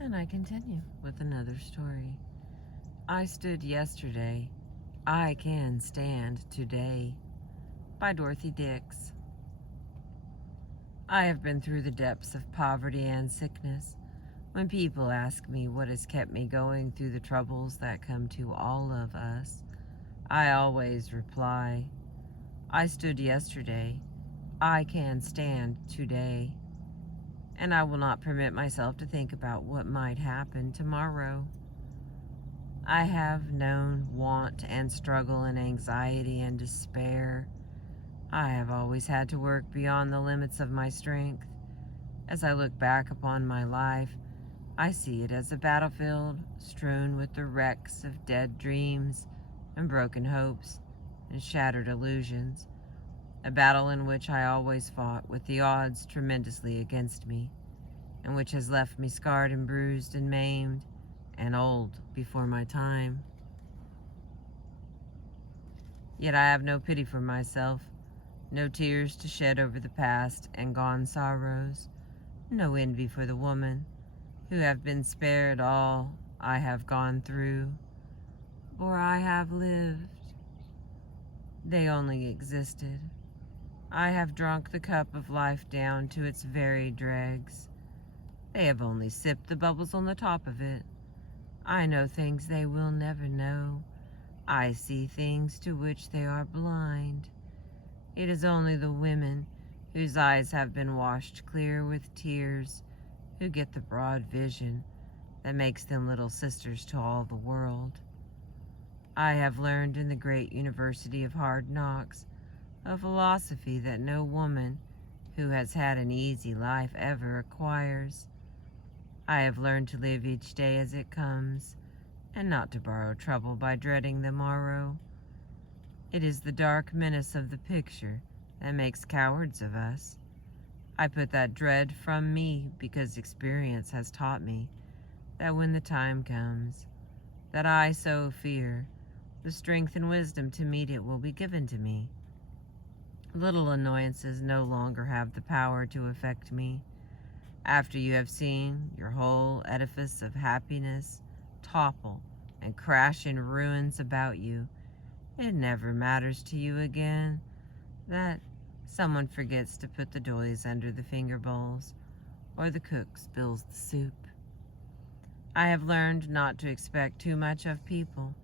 And I continue with another story. I stood yesterday, I can stand today, by Dorothy Dix. I have been through the depths of poverty and sickness. When people ask me what has kept me going through the troubles that come to all of us, I always reply, I stood yesterday, I can stand today, and I will not permit myself to think about what might happen tomorrow. I have known want and struggle and anxiety and despair. I have always had to work beyond the limits of my strength. As I look back upon my life, I see it as a battlefield strewn with the wrecks of dead dreams and broken hopes and shattered illusions, a battle in which I always fought with the odds tremendously against me, and which has left me scarred and bruised and maimed and old before my time. Yet I have no pity for myself, no tears to shed over the past and gone sorrows, no envy for the woman who have been spared all I have gone through, for I have lived. They only existed. I have drunk the cup of life down to its very dregs. They have only sipped the bubbles on the top of it. I know things they will never know. I see things to which they are blind. It is only the women whose eyes have been washed clear with tears who get the broad vision that makes them little sisters to all the world. I have learned in the great University of Hard Knocks a philosophy that no woman who has had an easy life ever acquires. I have learned to live each day as it comes, and not to borrow trouble by dreading the morrow. It is the dark menace of the picture that makes cowards of us. I put that dread from me because experience has taught me that when the time comes that I so fear, the strength and wisdom to meet it will be given to me. Little annoyances no longer have the power to affect me. After you have seen your whole edifice of happiness topple and crash in ruins about you, it never matters to you again that someone forgets to put the doilies under the finger bowls, or the cook spills the soup. I have learned not to expect too much of people,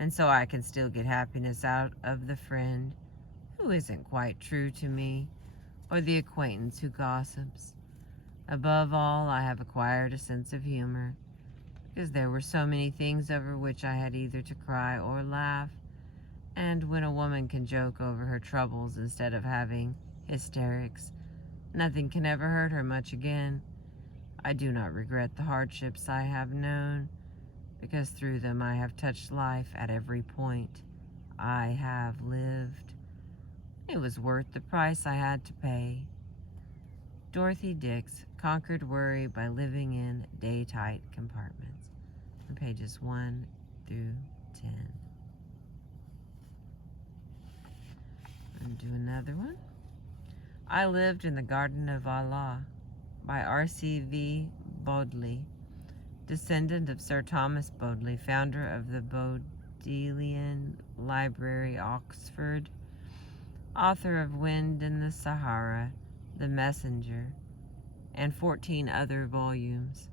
and so I can still get happiness out of the friend who isn't quite true to me, or the acquaintance who gossips. Above all, I have acquired a sense of humor, because there were so many things over which I had either to cry or laugh, and when a woman can joke over her troubles instead of having hysterics, nothing can ever hurt her much again. I do not regret the hardships I have known, because through them I have touched life at every point I have lived. It was worth the price I had to pay. Dorothy Dix conquered worry by living in day-tight compartments. From pages 1 through 10. And do another one. I lived in the Garden of Allah by RCV Bodley, descendant of Sir Thomas Bodley, founder of the Bodleian Library, Oxford, author of Wind in the Sahara, The Messenger, and 14 other volumes.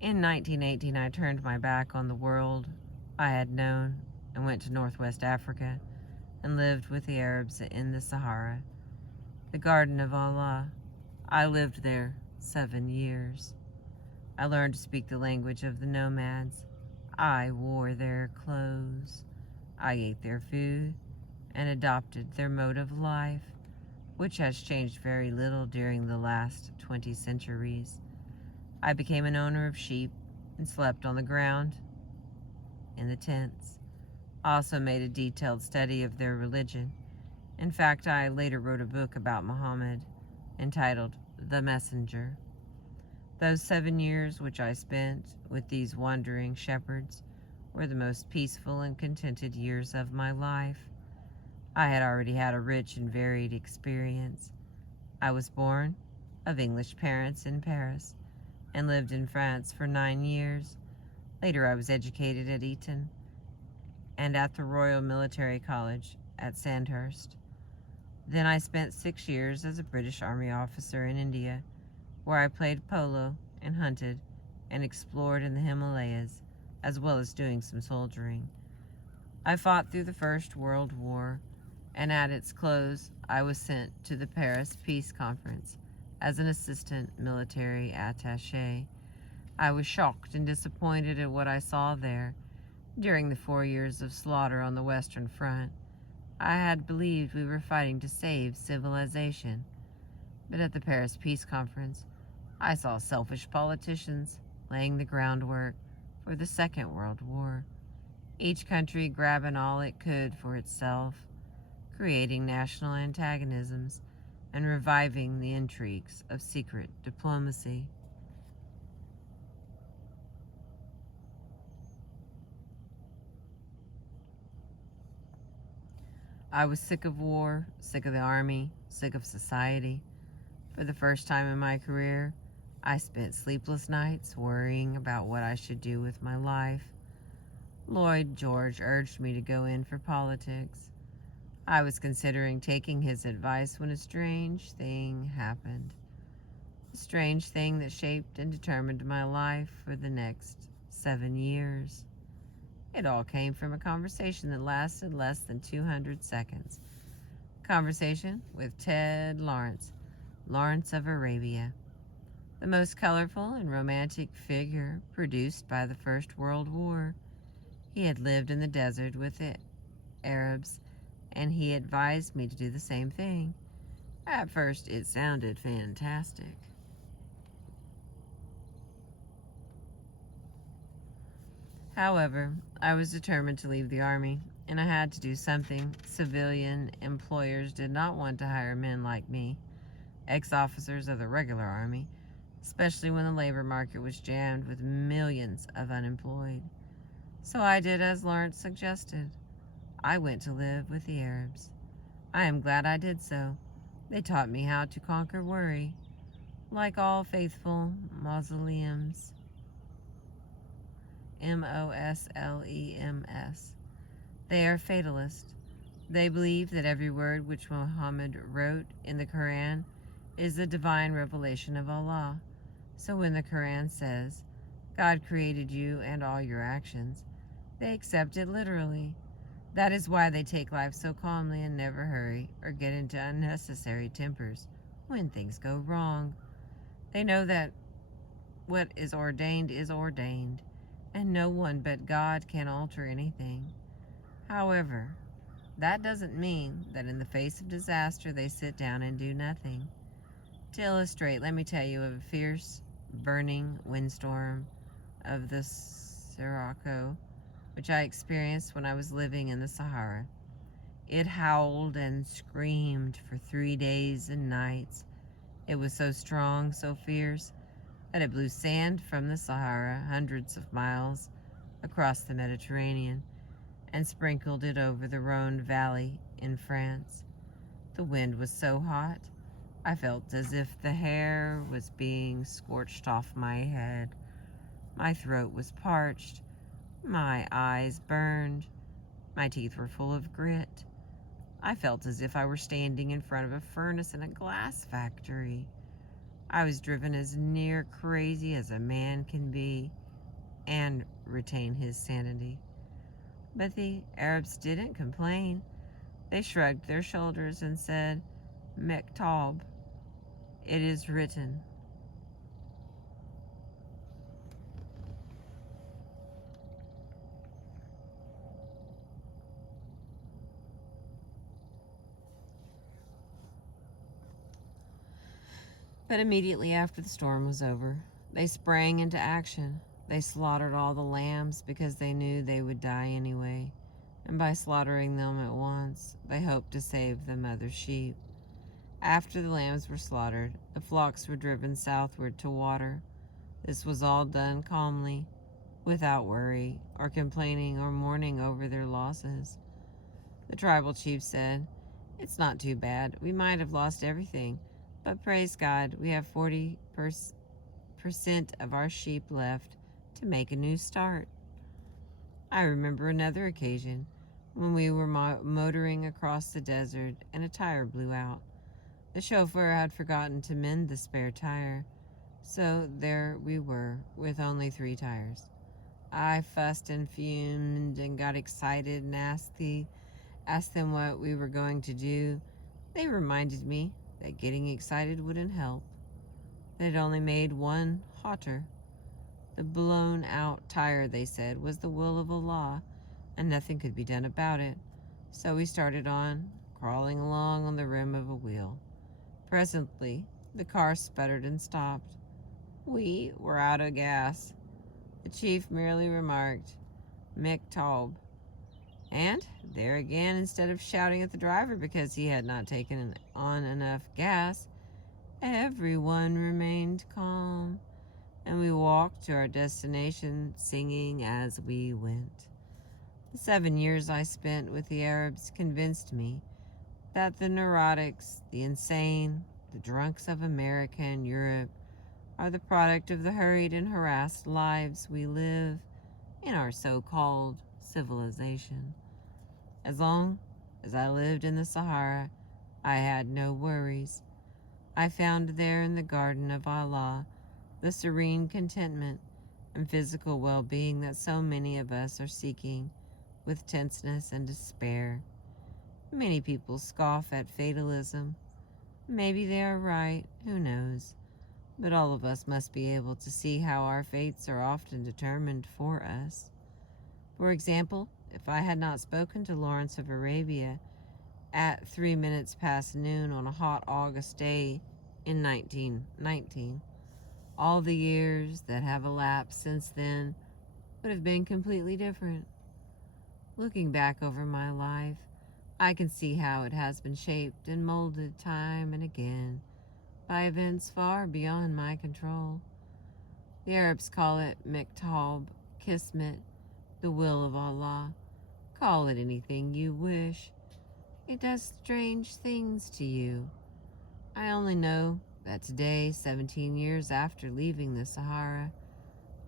In 1918, I turned my back on the world I had known and went to Northwest Africa and lived with the Arabs in the Sahara, the Garden of Allah. I lived there 7 years. I learned to speak the language of the nomads. I wore their clothes. I ate their food and adopted their mode of life, which has changed very little during the last 20 centuries. I became an owner of sheep and slept on the ground in the tents. I also made a detailed study of their religion. In fact, I later wrote a book about Muhammad entitled The Messenger. Those 7 years which I spent with these wandering shepherds were the most peaceful and contented years of my life. I had already had a rich and varied experience. I was born of English parents in Paris, and lived in France for 9 years. Later, I was educated at Eton and at the Royal Military College at Sandhurst. Then I spent 6 years as a British Army officer in India, where I played polo and hunted and explored in the Himalayas, as well as doing some soldiering. I fought through the First World War, and at its close, I was sent to the Paris Peace Conference as an assistant military attaché. I was shocked and disappointed at what I saw there. During the 4 years of slaughter on the Western Front, I had believed we were fighting to save civilization. But at the Paris Peace Conference, I saw selfish politicians laying the groundwork for the Second World War, each country grabbing all it could for itself, creating national antagonisms and reviving the intrigues of secret diplomacy. I was sick of war, sick of the army, sick of society. For the first time in my career, I spent sleepless nights worrying about what I should do with my life. Lloyd George urged me to go in for politics. I was considering taking his advice when a strange thing happened. A strange thing that shaped and determined my life for the next 7 years. It all came from a conversation that lasted less than 200 seconds. Conversation with Ted Lawrence, Lawrence of Arabia, the most colorful and romantic figure produced by the First World War. He had lived in the desert with the Arabs, and he advised me to do the same thing. At first, it sounded fantastic. However, I was determined to leave the Army, and I had to do something. Civilian employers did not want to hire men like me, ex-officers of the regular Army, especially when the labor market was jammed with millions of unemployed. So I did as Lawrence suggested. I went to live with the Arabs. I am glad I did so. They taught me how to conquer worry. Like all faithful Moslems, Moslems, they are fatalist. They believe that every word which Muhammad wrote in the Quran is the divine revelation of Allah. So when the Quran says, God created you and all your actions, they accept it literally. That is why they take life so calmly and never hurry or get into unnecessary tempers when things go wrong. They know that what is ordained, and no one but God can alter anything. However, that doesn't mean that in the face of disaster they sit down and do nothing. To illustrate, let me tell you of a fierce, burning windstorm of the Sirocco, which I experienced when I was living in the Sahara. It howled and screamed for 3 days and nights. It was so strong, so fierce, that it blew sand from the Sahara hundreds of miles across the Mediterranean and sprinkled it over the Rhone Valley in France. The wind was so hot, I felt as if the hair was being scorched off my head. My throat was parched. My eyes burned. My teeth were full of grit. I felt as if I were standing in front of a furnace in a glass factory. I was driven as near crazy as a man can be and retain his sanity. But the Arabs didn't complain. They shrugged their shoulders and said, Mektab, it is written. But immediately after the storm was over, they sprang into action. They slaughtered all the lambs because they knew they would die anyway, and by slaughtering them at once, they hoped to save the mother sheep. After the lambs were slaughtered, the flocks were driven southward to water. This was all done calmly, without worry or complaining or mourning over their losses. The tribal chief said, It's not too bad. We might have lost everything, but praise God, we have 40 percent of our sheep left to make a new start. I remember another occasion when we were motoring across the desert and a tire blew out. The chauffeur had forgotten to mend the spare tire, so there we were with only 3 tires. I fussed and fumed and got excited and asked them what we were going to do. They reminded me that getting excited wouldn't help. It only made one hotter. The blown out tire, they said, was the will of Allah, and nothing could be done about it. So we started on, crawling along on the rim of a wheel. Presently, the car sputtered and stopped. We were out of gas. The chief merely remarked, "Mick Taub." And there again, instead of shouting at the driver because he had not taken on enough gas, everyone remained calm, and we walked to our destination singing as we went. The 7 years I spent with the Arabs convinced me that the neurotics, the insane, the drunks of America and Europe are the product of the hurried and harassed lives we live in our so-called civilization. As long as I lived in the Sahara, I had no worries. I found there in the garden of Allah the serene contentment and physical well-being that so many of us are seeking with tenseness and despair. Many people scoff at fatalism. Maybe they are right, who knows? But all of us must be able to see how our fates are often determined for us. For example, if I had not spoken to Lawrence of Arabia at 3 minutes past noon on a hot August day in 1919, all the years that have elapsed since then would have been completely different. Looking back over my life, I can see how it has been shaped and molded time and again by events far beyond my control. The Arabs call it Miktab, Kismet, the will of Allah. Call it anything you wish. It does strange things to you. I only know that today, 17 years after leaving the Sahara,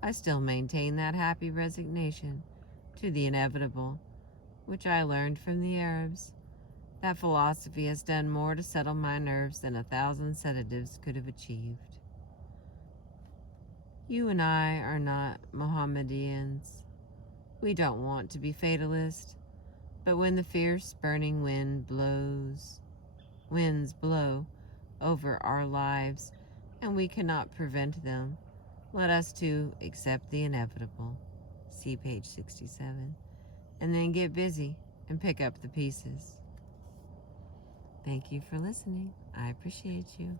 I still maintain that happy resignation to the inevitable, which I learned from the Arabs. That philosophy has done more to settle my nerves than 1,000 sedatives could have achieved. You and I are not Mohammedans. We don't want to be fatalists, but when the fierce burning winds blow over our lives and we cannot prevent them, let us too accept the inevitable. See page 67. And then get busy and pick up the pieces. Thank you for listening. I appreciate you.